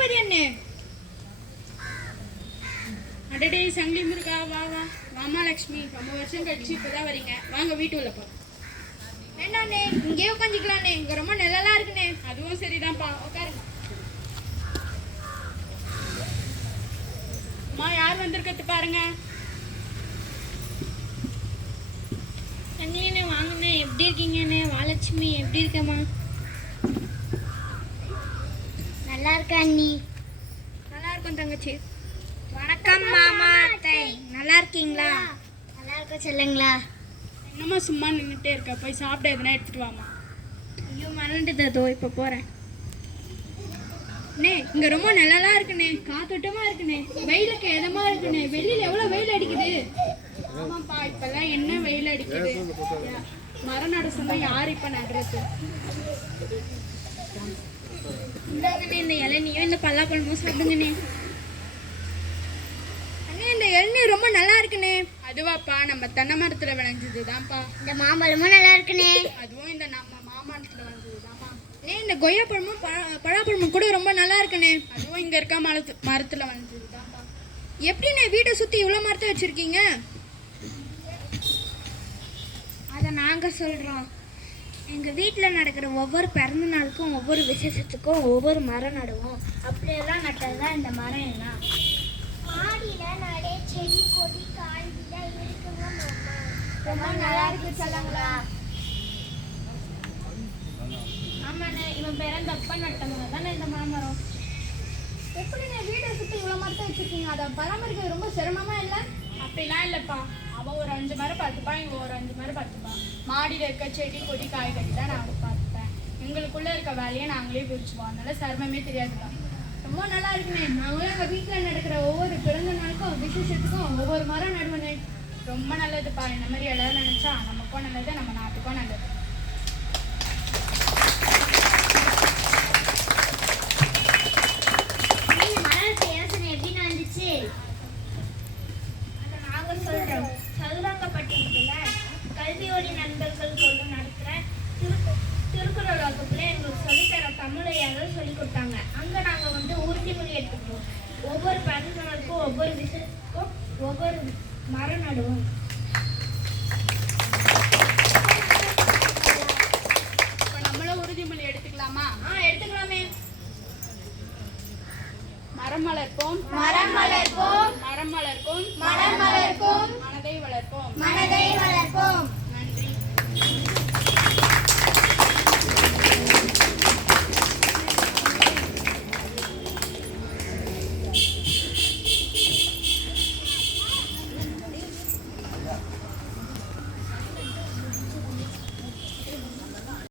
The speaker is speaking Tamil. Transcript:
கணபதி அண்ணே. அடடே சங்கிலி முருகா, வா வா. வாமா லட்சுமி, ரொம்ப வருஷம் கழிச்சு இப்பதான் வரீங்க. வாங்க வீட்டுல போ. வேண்டாண்ணே, இங்கேயே உட்காந்துக்கலாண்ணே. இங்க ரொம்ப நிழலா இருக்குண்ணே. அதுவும் சரிதான்ப்பா, உட்காருங்க. அம்மா, யார் வந்திருக்கிறது பாருங்க. அண்ணே வாங்கண்ணே, எப்படி இருக்கீங்கண்ணே? வாலட்சுமி எப்படி இருக்கம்மா? நல்லா இருக்கா அண்ணி? நல்லா இருக்கும் தங்கச்சி. வணக்கம் மாமா அத்தை, நல்லா இருக்கீங்களா? நல்லா இருக்க சொல்லுங்களா. என்னம்மா சும்மா நின்றுட்டே இருக்க, போய் சாப்பிட எதுனா எடுத்துட்டு வாமா. ஐயோ மறந்துட்டதோ, இப்போ போகிறேன். அண்ணே, இங்க ரொம்ப நிழலா இருக்குண்ணே, காத்தோட்டமா இருக்குண்ணே, வெயிலுக்கு இதமா இருக்குண்ணே. வெளியில எவ்வளவு வெயில் அடிக்குது. ஆமாப்பா, இப்பெல்லாம் என்ன வெயில் அடிக்குது. மரம் நட சொன்னா யாரு இப்ப நடுறது? இந்தாங்கண்ணே, இந்த இளநியும் இந்த பல்லாப்பழமும் சாப்பிடுங்கண்ணே. அண்ணே, இந்த இளநீர் ரொம்ப நல்லா இருக்குண்ணே. அதுவாப்பா, நம்ம தென்னை மரத்துல விளைஞ்சதுதான்ப்பா. இந்த மாம்பழமும் நல்லா இருக்குண்ணே. அதுவும் இந்த நம்ம மாமரத்துல விளைஞ்சதுதான்ப்பா. அண்ணே, இந்த கொய்யா பழமும் பழாப்பழமும் கூட ரொம்ப நல்லா இருக்குண்ணே. அதுவும் இங்க இருக்க மரத்துல விளைஞ்சதுதான்ப்பா. எப்படிண்ணே வீட்டை சுத்தி இவ்வளவு மரத்தை வச்சிருக்கீங்க? அதை நாங்கள் சொல்கிறோம். எங்கள் வீட்டில் நடக்கிற ஒவ்வொரு பிறந்த நாளுக்கும் ஒவ்வொரு விசேஷத்துக்கும் ஒவ்வொரு மரம் நடுவோம். அப்படியெல்லாம் நட்டது தான் இந்த மரம் எல்லாம். மாடியில் நிறைய செடி கொடி காய்கறிலாம் இருக்குங்க மாமா. ரொம்ப நல்லா இருக்கு சொல்லுங்களா? ஆமாண்ணே, இவன் பிறந்தப்ப நட்டவங்க தானே இந்த மாமரம். எப்படிண்ணே வீட்டை சுத்தி இவ்வளவு மரத்தை வச்சிருக்கீங்க? அதை பராமரிக்கிறது ரொம்ப சிரமமா இல்லை? அப்படிலாம் இல்லைப்பா. அவன் ஒரு 5 மரம் பார்த்துப்பான், இவங்க ஒரு 5 மரம் பார்த்துப்பான். மாடியில் இருக்க செடி கொடி காய்கறி தான் நான் பார்த்துப்பேன். எங்களுக்குள்ள இருக்க வேலையை நாங்களே பிரிச்சுப்போம். அதனால சிரமமே தெரியாதுப்பா. ரொம்ப நல்லா இருக்குண்ணே. நாங்களும் எங்கள் வீட்டில் நடக்கிற ஒவ்வொரு பிறந்த நாளுக்கும் விசேஷத்துக்கும் ஒவ்வொரு மரம் நடுவேண்ணே. ரொம்ப நல்லதுப்பா. இந்த மாதிரி எல்லாரும் நினைச்சா நமக்கும் நல்லது, நம்ம நாட்டுக்கும் நல்லது. கல்வியோடி நண்பர்கள் கொண்டு நடத்துகிற திருக்குறள் வகுப்புல எங்களுக்கு சொல்லித்தர தமிழையாளர் சொல்லி கொடுத்தாங்க. அங்கே நாங்கள் வந்து உறுதிமொழி எடுத்துக்கிறோம். ஒவ்வொரு பிறந்த நாளுக்கும் ஒவ்வொரு விஷயத்துக்கும் ஒவ்வொரு மரம் நடுவோம். இப்போ நம்மளும் உறுதிமொழி எடுத்துக்கலாமா? எடுத்துக்கலாமே. மரம் வளர்ப்போம், மரம் வளர்ப்போம், மரம் வளர்ப்போம், மரம் வளர்ப்போம், மனதை வளர்ப்போம், மனதை வளர்ப்போம்.